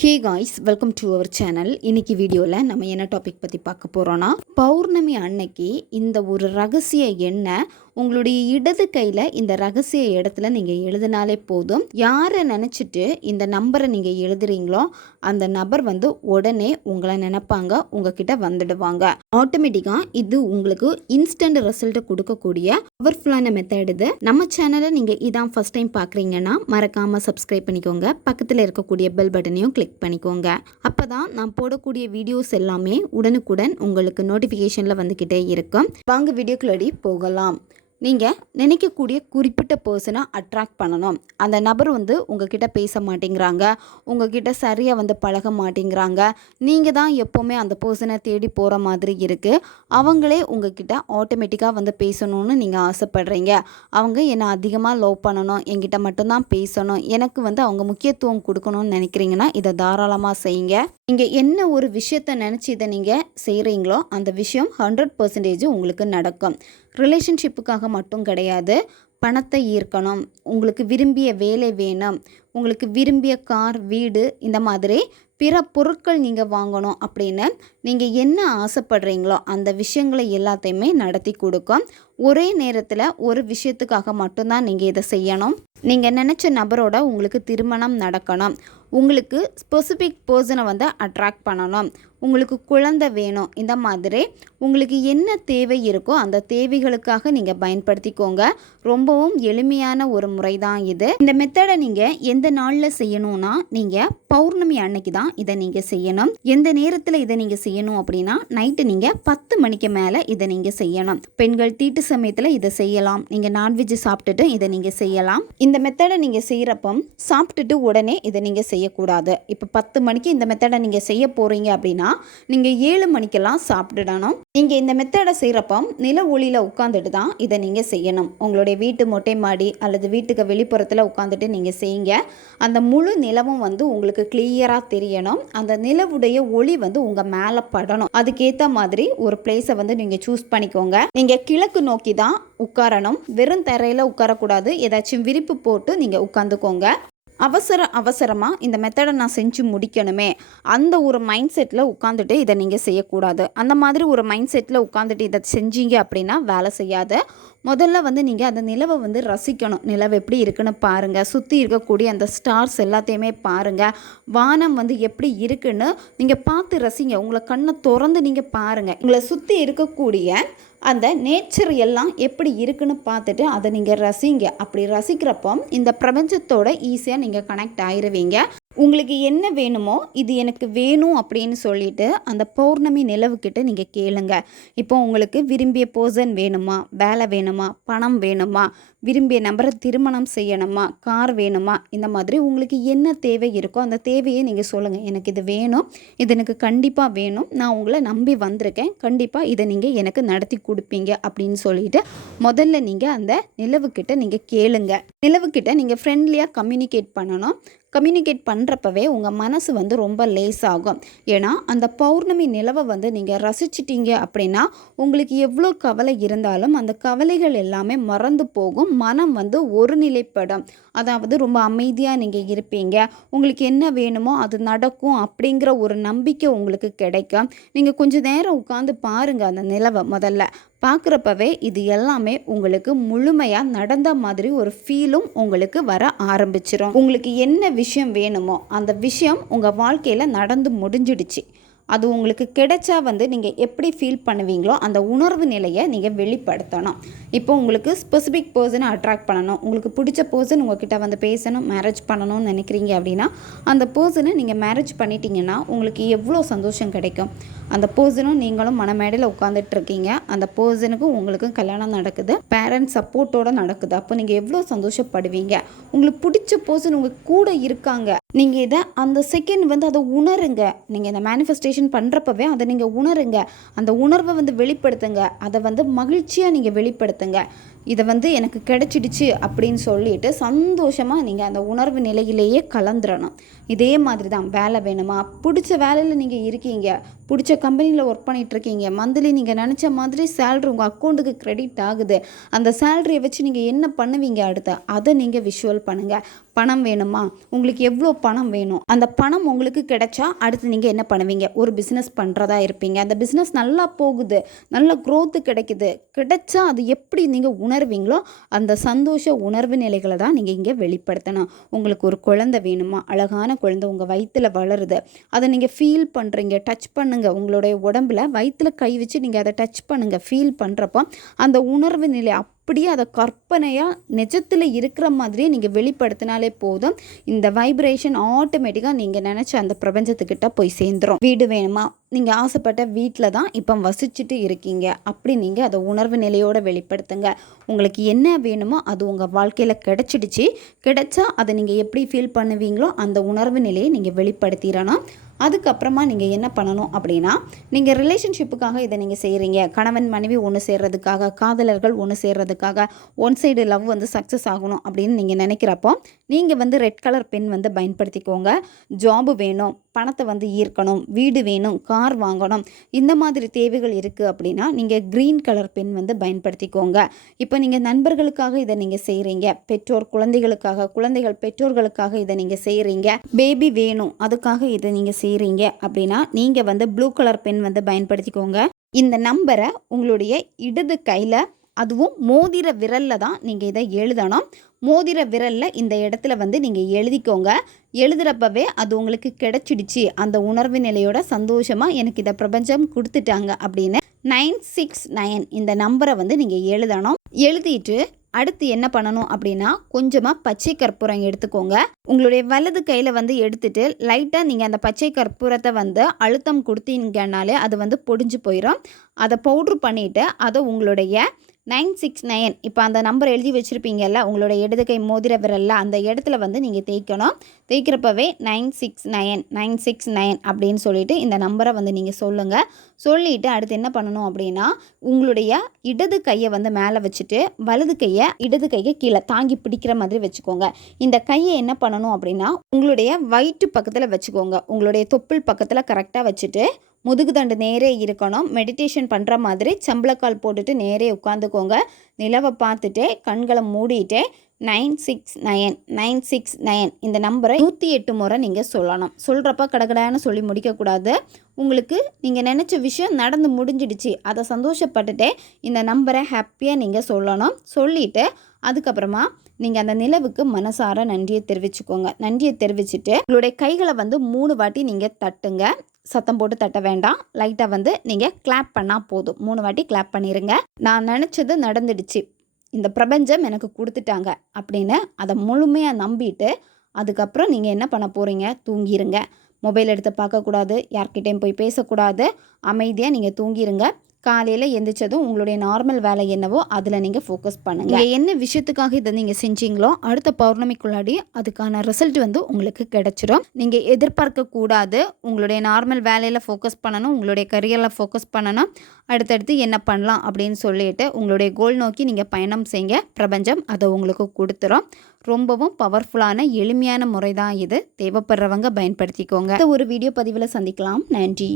Hey guys, welcome to our channel. இன்னைக்கு வீடியோவில் நம்ம என்ன டாபிக் பற்றி பார்க்க போகிறோன்னா, பௌர்ணமி அன்னைக்கு இந்த ஒரு ரகசிய எண்ணை உங்களுடைய இடது கையில் இந்த ரகசிய இடத்துல நீங்கள் எழுதினாலே போதும். யாரை நினச்சிட்டு இந்த நம்பரை நீங்கள் எழுதுறீங்களோ அந்த நபர் வந்து உடனே உங்களை நினைப்பாங்க, உங்ககிட்ட வந்துடுவாங்க. ஆட்டோமேட்டிக்காக இது உங்களுக்கு இன்ஸ்டன்ட் ரிசல்ட்டை கொடுக்கக்கூடிய பவர்ஃபுல்லான மெத்தட் இது. நம்ம சேனலை நீங்கள் இதான் ஃபர்ஸ்ட் டைம் பார்க்குறீங்கன்னா மறக்காமல் சப்ஸ்கிரைப் பண்ணிக்கோங்க. பக்கத்தில் இருக்கக்கூடிய பெல் பட்டனையும் கிளிக் பண்ணிக்கோங்க. அப்போ தான் நான் போடக்கூடிய வீடியோஸ் எல்லாமே உடனுக்குடன் உங்களுக்கு நோட்டிஃபிகேஷனில் வந்துக்கிட்டே இருக்கும். வாங்க வீடியோக்குள்ளடி போகலாம். நீங்கள் நினைக்கக்கூடிய குறிப்பிட்ட பர்சனை அட்ராக்ட் பண்ணணும். அந்த நபர் வந்து உங்ககிட்ட பேச மாட்டேங்கிறாங்க, உங்ககிட்ட சரியாக வந்து பழக மாட்டேங்கிறாங்க, நீங்கள் தான் எப்போவுமே அந்த பர்சனை தேடி போகிற மாதிரி இருக்குது. அவங்களே உங்ககிட்ட ஆட்டோமேட்டிக்காக வந்து பேசணும்னு நீங்கள் ஆசைப்படுறீங்க. அவங்க என்னை அதிகமாக லவ் பண்ணணும், என்கிட்ட மட்டும்தான் பேசணும், எனக்கு வந்து அவங்க முக்கியத்துவம் கொடுக்கணும்னு நினைக்கிறீங்கன்னா இதை தாராளமாக செய்யுங்க. நீங்கள் என்ன ஒரு விஷயத்தை நினச்சி இதை நீங்கள் செய்கிறீங்களோ அந்த விஷயம் 100% உங்களுக்கு நடக்கும். ரிலேஷன்ஷிப்புக்காக மட்டும் கிடையாது, பணத்தை ஈர்க்கணும், உங்களுக்கு விரும்பிய வேலை வேணும், உங்களுக்கு விரும்பிய கார், வீடு, இந்த மாதிரி பிற பொருட்கள் நீங்கள் வாங்கணும் அப்படின்னு நீங்கள் என்ன ஆசைப்படுறீங்களோ அந்த விஷயங்களை எல்லாத்தையுமே நடத்தி கொடுக்கும். ஒரே நேரத்தில் ஒரு விஷயத்துக்காக மட்டும்தான் நீங்கள் இதை செய்யணும். நீங்கள் நினச்ச நபரோட உங்களுக்கு திருமணம் நடக்கணும், உங்களுக்கு ஸ்பெசிஃபிக் பர்சனை வந்து அட்ராக்ட் பண்ணணும், உங்களுக்கு குழந்தை வேணும், இந்த மாதிரி உங்களுக்கு என்ன தேவை இருக்கோ அந்த தேவைகளுக்காக நீங்கள் பயன்படுத்திக்கோங்க. ரொம்பவும் எளிமையான ஒரு முறை தான் இது. இந்த மெத்தடை நீங்கள் எந்த நாளில் செய்யணும்னா, நீங்கள் பௌர்ணமி அன்னைக்கு தான் இதை நீங்கள் செய்யணும். எந்த நேரத்தில் இதை நீங்கள் செய்யணும் அப்படின்னா, நைட்டு நீங்கள் 10 மணிக்கு மேலே இதை நீங்கள் செய்யணும். பெண்கள் தீட்டு சமயத்தில் இதை செய்யலாம். நீங்கள் நான்வெஜ் சாப்பிட்டுட்டு இதை நீங்கள் செய்யலாம். இந்த மெத்தடை நீங்கள் செய்கிறப்போ சாப்பிட்டுட்டு உடனே இதை நீங்கள் செய்யக்கூடாது. இப்போ 10 மணிக்கு இந்த மெத்தடை நீங்கள் செய்ய போகிறீங்க அப்படின்னா நீங்கள் 7 மணிக்கெல்லாம் சாப்பிட்டுடணும். நீங்கள் இந்த மெத்தடை செய்கிறப்போ நில ஒளியில் உட்காந்துட்டு தான் இதை நீங்கள் செய்யணும். உங்களுடைய வீட்டு மொட்டை மாடி அல்லது வீட்டுக்கு வெளிப்புறத்தில் உட்காந்துட்டு நீங்கள் செய்யுங்க. அந்த முழு நிலவும் வந்து உங்களுக்கு கிளியராக தெரியணும். அந்த நிலவுடைய ஒளி வந்து உங்கள் மேலே படணும். அதுக்கேற்ற மாதிரி ஒரு பிளேஸை வந்து நீங்கள் சூஸ் பண்ணிக்கோங்க. நீங்கள் கிழக்கு நோக்கி தான் உட்காரணும். வெறும் தரையில் உட்காரக்கூடாது. ஏதாச்சும் விரிப்பு போட்டு நீங்கள் உட்காந்துக்கோங்க. அவசரமாக இந்த மெத்தடை நான் செஞ்சு முடிக்கணுமே அந்த ஒரு மைண்ட் செட்டில் உட்காந்துட்டு இதை நீங்கள் செய்யக்கூடாது. அந்த மாதிரி ஒரு மைண்ட் செட்டில் உட்காந்துட்டு இதை செஞ்சீங்க அப்படின்னா வேலை செய்யாது. முதல்ல வந்து நீங்கள் அந்த நிலவை வந்து ரசிக்கணும். நிலவு எப்படி இருக்குன்னு பாருங்கள், சுற்றி இருக்கக்கூடிய அந்த ஸ்டார்ஸ் எல்லாத்தையுமே பாருங்கள், வானம் வந்து எப்படி இருக்குன்னு நீங்கள் பார்த்து ரசிங்க. உங்களை கண்ணை திறந்து நீங்கள் பாருங்கள். உங்களை சுற்றி இருக்கக்கூடிய அந்த நேச்சர் எல்லாம் எப்படி இருக்குன்னு பார்த்துட்டு அதை நீங்கள் ரசிங்க. அப்படி ரசிக்கிறப்போ இந்த பிரபஞ்சத்தோட ஈஸியாக நீங்கள் கனெக்ட் ஆயிடுவீங்க. உங்களுக்கு என்ன வேணுமோ இது எனக்கு வேணும் அப்படின்னு சொல்லிட்டு அந்த பௌர்ணமி நிலவுக்கிட்ட நீங்கள் கேளுங்க. இப்போ உங்களுக்கு விரும்பிய பர்சன் வேணுமா, வேலை வேணுமா, பணம் வேணுமா, விரும்பிய நபரை திருமணம் செய்யணுமா, கார் வேணுமா, இந்த மாதிரி உங்களுக்கு என்ன தேவை இருக்கோ அந்த தேவையை நீங்கள் சொல்லுங்கள். எனக்கு இது வேணும், இது எனக்கு கண்டிப்பாக வேணும், நான் உங்களை நம்பி வந்திருக்கேன், கண்டிப்பாக இதை நீங்கள் எனக்கு நடத்தி கொடுப்பீங்க அப்படின்னு சொல்லிட்டு முதல்ல நீங்கள் அந்த நிலவுக்கிட்ட நீங்கள் கேளுங்க. நிலவுக்கிட்ட நீங்கள் ஃப்ரெண்ட்லியாக கம்யூனிகேட் பண்ணணும். கம்யூனிகேட் பண்ணுறப்பவே உங்கள் மனசு வந்து ரொம்ப லேஸ் ஆகும். ஏன்னா அந்த பௌர்ணமி நிலவை வந்து நீங்கள் ரசிச்சிட்டிங்க அப்படின்னா உங்களுக்கு எவ்வளோ கவலை இருந்தாலும் அந்த கவலைகள் எல்லாமே மறந்து போகும். மனம் வந்து ஒரு நிலைப்படும். அதாவது ரொம்ப அமைதியாக நீங்கள் இருப்பீங்க. உங்களுக்கு என்ன வேணுமோ அது நடக்கும் அப்படிங்கிற ஒரு நம்பிக்கை உங்களுக்கு கிடைக்கும். நீங்கள் கொஞ்சம் நேரம் உட்காந்து பாருங்கள் அந்த நிலவை. முதல்ல பார்க்குறப்பவே இது எல்லாமே உங்களுக்கு முழுமையாக நடந்த மாதிரி ஒரு ஃபீலும் உங்களுக்கு வர ஆரம்பிச்சிடும். உங்களுக்கு என்ன விஷயம் வேணுமோ அந்த விஷயம் உங்கள் வாழ்க்கையில் நடந்து முடிஞ்சிடுச்சு. அது உங்களுக்கு கிடைச்சா வந்து நீங்கள் எப்படி ஃபீல் பண்ணுவீங்களோ அந்த உணர்வு நிலையை நீங்கள் வெளிப்படுத்தணும். இப்போ உங்களுக்கு ஸ்பெசிஃபிக் பர்சனை அட்ராக்ட் பண்ணணும், உங்களுக்கு பிடிச்ச பர்சன் உங்ககிட்ட வந்து பேசணும், மேரேஜ் பண்ணணும்னு நினைக்கிறீங்க அப்படின்னா அந்த பர்சனை நீங்கள் மேரேஜ் பண்ணிட்டீங்கன்னா உங்களுக்கு எவ்வளோ சந்தோஷம் கிடைக்கும். அந்த பர்சனும் நீங்களும் மனமேடையில் உட்காந்துட்டு இருக்கீங்க, அந்த பர்சனுக்கும் உங்களுக்கும் கல்யாணம் நடக்குது, பேரண்ட்ஸ் சப்போர்ட்டோடு நடக்குது. அப்போ நீங்கள் எவ்வளோ சந்தோஷப்படுவீங்க. உங்களுக்கு பிடிச்ச பர்சன் உங்கள் கூட இருக்காங்க. நீங்கள் இதை அந்த செகண்ட் வந்து அதை உணருங்க. நீங்கள் இந்த மேனிஃபெஸ்டேஷன் பண்ணுறப்பவே அதை நீங்கள் உணருங்க. அந்த உணர்வை வந்து வெளிப்படுத்துங்க. அதை வந்து மகிழ்ச்சியாக நீங்கள் வெளிப்படுத்துங்க. இதை வந்து எனக்கு கிடைச்சிடுச்சு அப்படின்னு சொல்லிட்டு சந்தோஷமாக நீங்கள் அந்த உணர்வு நிலையிலேயே கலந்துடணும். இதே மாதிரி தான் வேலை வேணுமா, பிடிச்ச வேலையில் நீங்கள் இருக்கீங்க, பிடிச்ச கம்பெனியில் ஒர்க் பண்ணிகிட்ருக்கீங்க, மந்த்லி நீங்கள் நினச்ச மாதிரி சேல்ரி உங்கள் அக்கௌண்ட்டுக்கு கிரெடிட் ஆகுது. அந்த சேல்ரியை வச்சு நீங்கள் என்ன பண்ணுவீங்க அடுத்து அதை நீங்கள் விஷுவல் பண்ணுங்கள். பணம் வேணுமா, உங்களுக்கு எவ்வளோ பணம் வேணும், அந்த பணம் உங்களுக்கு கிடைச்சா அடுத்து நீங்கள் என்ன பண்ணுவீங்க, ஒரு பிஸ்னஸ் பண்ணுறதா இருப்பீங்க, அந்த பிஸ்னஸ் நல்லா போகுது, நல்ல க்ரோத்து கிடைச்சா அது எப்படி நீங்கள் உணர்வீங்களோ அந்த சந்தோஷ உணர்வு நிலைகளை தான் நீங்கள் இங்கே வெளிப்படுத்தணும். உங்களுக்கு ஒரு குழந்தை வேணுமா, அழகான குழந்தை உங்கள் வயிற்றில் வளருது, அதை நீங்கள் ஃபீல் பண்ணுறீங்க, டச் பண்ணுங்கள், உங்களுடைய உடம்புல வயிற்றில் கை வச்சு நீங்கள் அதை டச் பண்ணுங்கள், ஃபீல் பண்ணுறப்போ அந்த உணர்வு நிலை அப்படியே அதை கற்பனையாக நிஜத்தில் இருக்கிற மாதிரியே நீங்கள் வெளிப்படுத்தினாலே போதும். இந்த வைப்ரேஷன் ஆட்டோமேட்டிக்காக நீங்கள் நினச்ச அந்த பிரபஞ்சத்துக்கிட்ட போய் சேர்ந்துடும். வீடு வேணுமா, நீங்கள் ஆசைப்பட்ட வீட்டில் தான் இப்போ வசிச்சுட்டு இருக்கீங்க, அப்படி நீங்கள் அதை உணர்வு நிலையோடு வெளிப்படுத்துங்க. உங்களுக்கு என்ன வேணுமோ அது உங்கள் வாழ்க்கையில் கிடைச்சா அதை நீங்கள் எப்படி ஃபீல் பண்ணுவீங்களோ அந்த உணர்வு நிலையை நீங்கள் வெளிப்படுத்திடணும். அதுக்கப்புறமா நீங்கள் என்ன பண்ணணும் அப்படின்னா, நீங்கள் ரிலேஷன்ஷிப்புக்காக இதை நீங்கள் செய்கிறீங்க, கணவன் மனைவி ஒன்று சேர்றதுக்காக, காதலர்கள் ஒன்று சேர்றதுக்காக, ஒன் சைடு லவ் சக்ஸஸ் ஆகணும் அப்படின்னு நீங்கள் நினைக்கிறப்போ நீங்கள் ரெட் கலர் பென் பயன்படுத்திக்கோங்க. ஜாபு வேணும், பணத்தை ஈர்க்கணும், வீடு வேணும், கார் வாங்கணும், இந்த மாதிரி தேவைகள் இருக்குது அப்படின்னா நீங்கள் க்ரீன் கலர் பென் பயன்படுத்திக்கோங்க. இப்போ நீங்கள் நண்பர்களுக்காக இதை நீங்கள் செய்கிறீங்க, பெற்றோர் குழந்தைகளுக்காக, குழந்தைகள் பெற்றோர்களுக்காக இதை நீங்கள் செய்கிறீங்க, பேபி வேணும் அதுக்காக இதை நீங்கள் செய்கிறீங்க அப்படின்னா நீங்கள் ப்ளூ கலர் பென் பயன்படுத்திக்கோங்க. இந்த நம்பரை உங்களுடைய இடது கையில், அதுவும் மோதிர விரலில் தான் நீங்கள் இதை எழுதணும். மோதிர விரலில் இந்த இடத்துல நீங்கள் எழுதிக்கோங்க. எழுதுகிறப்பவே அது உங்களுக்கு கிடைச்சிடுச்சு, அந்த உணர்வு நிலையோட சந்தோஷமாக எனக்கு இதை பிரபஞ்சம் கொடுத்துட்டாங்க அப்படின்னு 969 இந்த நம்பரை நீங்கள் எழுதணும். எழுதிட்டு அடுத்து என்ன பண்ணணும் அப்படின்னா, கொஞ்சமாக பச்சை கற்பூரம் எடுத்துக்கோங்க. உங்களுடைய வலது கையில் எடுத்துட்டு லைட்டாக நீங்கள் அந்த பச்சை கற்பூரத்தை அழுத்தம் கொடுத்தீங்கன்னாலே அது பொடிஞ்சு போயிடும். அதை பவுட்ரு பண்ணிவிட்டு அதை உங்களுடைய 969 இப்போ அந்த நம்பர் எழுதி வச்சுருப்பீங்கல்ல உங்களோட இடது கை மோதிர விரலில், அந்த இடத்துல நீங்கள் தேய்க்கணும். தேய்க்கிறப்பவே 969 அப்படின்னு சொல்லிட்டு இந்த நம்பரை நீங்கள் சொல்லுங்கள். சொல்லிவிட்டு அடுத்து என்ன பண்ணணும் அப்படின்னா, உங்களுடைய இடது கையை மேலே வச்சுட்டு இடது கையை கீழே தாங்கி பிடிக்கிற மாதிரி வச்சுக்கோங்க. இந்த கையை என்ன பண்ணணும் அப்படின்னா, உங்களுடைய வயிற்று பக்கத்தில் வச்சுக்கோங்க. உங்களுடைய தொப்புள் பக்கத்தில் கரெக்டாக வச்சுட்டு முதுகு தண்டு நேரே இருக்கணும். மெடிடேஷன் பண்ணுற மாதிரி சம்பளக்கால் போட்டுட்டு நேரே உட்காந்துக்கோங்க. நிலவை பார்த்துட்டு கண்களை மூடிட்டு 969 இந்த நம்பரை 108 முறை நீங்கள் சொல்லணும். சொல்கிறப்ப கடகடான்னு சொல்லி முடிக்கக்கூடாது. உங்களுக்கு நீங்கள் நினச்ச விஷயம் நடந்து முடிஞ்சிடுச்சு, அதை சந்தோஷப்பட்டுட்டு இந்த நம்பரை ஹாப்பியாக நீங்கள் சொல்லணும். சொல்லிவிட்டு அதுக்கப்புறமா நீங்கள் அந்த நிலவுக்கு மனசார நன்றியை தெரிவிச்சுக்கோங்க. நன்றியை தெரிவிச்சுட்டு உங்களுடைய கைகளை 3 வாட்டி நீங்கள் தட்டுங்க. சத்தம் போட்டு தட்ட வேண்டாம், லைட்டாக நீங்கள் கிளாப் பண்ணால் போதும். 3 வாட்டி கிளாப் பண்ணிடுங்க. நான் நினச்சது நடந்துடுச்சு, இந்த பிரபஞ்சம் எனக்கு கொடுத்துட்டாங்க அப்படின்னு அதை முழுமையாக நம்பிட்டு அதுக்கப்புறம் நீங்கள் என்ன பண்ண போகிறீங்க, தூங்கிடுங்க. மொபைல் எடுத்து பார்க்கக்கூடாது, யார்கிட்டையும் போய் பேசக்கூடாது, அமைதியாக நீங்கள் தூங்கிடுங்க. காலையில் எந்திரிச்சதும் உங்களுடைய நார்மல் வேலை என்னவோ அதில் நீங்கள் ஃபோக்கஸ் பண்ணுங்கள். என்ன விஷயத்துக்காக இதை நீங்கள் செஞ்சீங்களோ அடுத்த பௌர்ணமிக்குள்ளாடி அதுக்கான ரிசல்ட் உங்களுக்கு கிடைச்சிடும். நீங்கள் எதிர்பார்க்கக்கூடாது, உங்களுடைய நார்மல் வேலையில் ஃபோக்கஸ் பண்ணணும், உங்களுடைய கரியரில் ஃபோக்கஸ் பண்ணணும். அடுத்தடுத்து என்ன பண்ணலாம் அப்படின்னு சொல்லிட்டு உங்களுடைய கோல் நோக்கி நீங்கள் பயணம் செய்யுங்க. பிரபஞ்சம் அதை உங்களுக்கு கொடுத்துரும். ரொம்பவும் பவர்ஃபுல்லான எளிமையான முறை தான் இது. தேவைப்படுறவங்க பயன்படுத்திக்கோங்க. ஒரு வீடியோ பதிவில் சந்திக்கலாம். நன்றி.